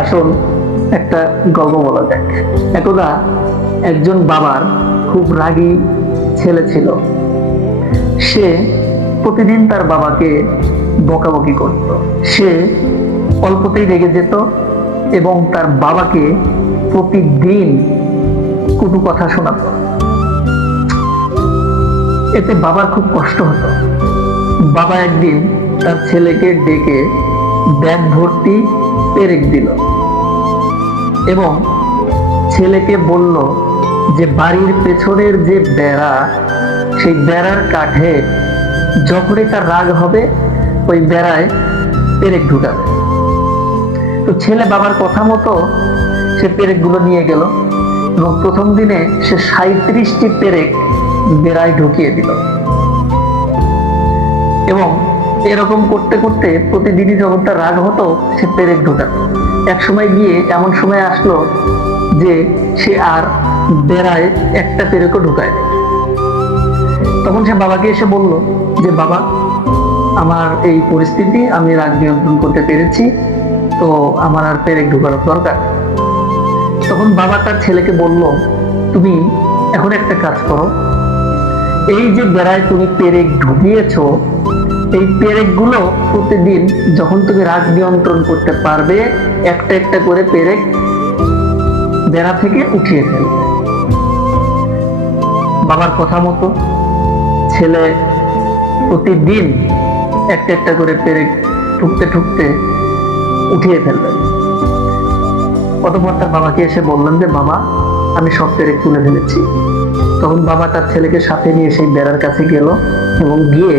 আসুন একটা গল্প বলা যাক। একদা একজন বাবার খুব রাগী ছেলে ছিল। সে প্রতিদিন তার বাবাকে বকাবকি করত। সে অল্পতেই রেগে যেত এবং তার বাবাকে প্রতিদিন কটু কথা শোনাত। এতে বাবার খুব কষ্ট হতো। বাবা একদিন তার ছেলেকে ডেকে ব্যাগ ভর্তি পেরেক দিল এবং ছেলেকে বলল যে বাড়ির পেছনের যে বেড়া, সেই বেড়ার কাঠে যখনই তার রাগ হবে ওই বেড়ায় পেরেক ঢুকাবে। তো ছেলে বাবার কথা মতো সে পেরেকগুলো নিয়ে গেল এবং প্রথম দিনে সে 37টি পেরেক বেড়ায় ঢুকিয়ে দিল এবং এরকম করতে করতে প্রতিদিনই যখন তার রাগ হতো সে পেরেক ঢুকাত। এক সময় গিয়ে এমন সময় আসলো যে সে আর বেড়ায় একটা পেরেকও ঢুকায় না। তখন সে বাবাকে এসে বলল যে বাবা, আমার এই পরিস্থিতি, আমি রাগ নিয়ন্ত্রণ করতে পেরেছি, তো আমার আর পেরেক ঢুকানোর দরকার। তখন বাবা তার ছেলেকে বলল, তুমি এখন একটা কাজ করো, এই যে বেড়ায় তুমি পেরেক ঢুকিয়েছো, এই পেরেক গুলো প্রতিদিন যখন তুমি রাগ নিয়ন্ত্রণ করতে পারবে একটা একটা করে পেরেক বেড়া থেকে উঠিয়ে ফেলবে। বাবার কথা মতো ছেলে প্রতিদিন একটা একটা করে পেরেক ঠুকতে ঠুকতে উঠিয়ে ফেলবে। অতঃপর তার বাবাকে এসে বললেন যে বাবা, আমি সব পেরেক তুলে ফেলেছি। তখন বাবা তার ছেলেকে সাথে নিয়ে সেই বেড়ার কাছে গেল এবং গিয়ে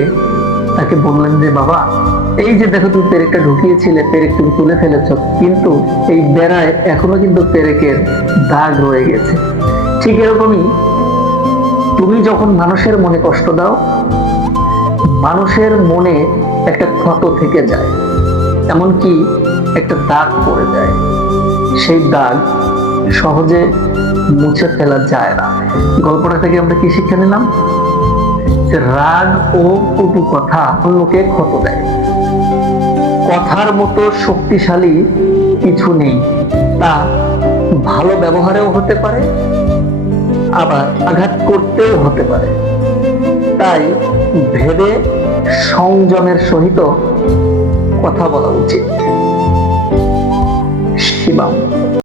তাকে বললেন যে বাবা, এই যে দেখো তুমি পেরেকটা ঢুকিয়েছিলে, পেরেক তুমি তুলে ফেলেছো, কিন্তু এই বেড়ায় এখনো কিন্তু পেরেকের দাগ রয়ে গেছে। ঠিক এরকমই তুমি যখন মানুষের মনে কষ্ট দাও, মানুষের মনে একটা ক্ষত থেকে যায়, এমনকি একটা দাগ পড়ে যায়। সেই দাগ সহজে মুছে ফেলা যায় না। গল্পটা থেকে আমরা কি শিক্ষা নিলাম? যে রাগ ও কটু কথা অন্যকে ক্ষত দেয়। কথার মতো শক্তিশালী কিছু নেই, তা ভালো ব্যবহারেও হতে পারে, আবার আঘাত করতেও হতে পারে। তাই ভেবে সংযমের সহিত কথা বলা উচিত। শিবাম।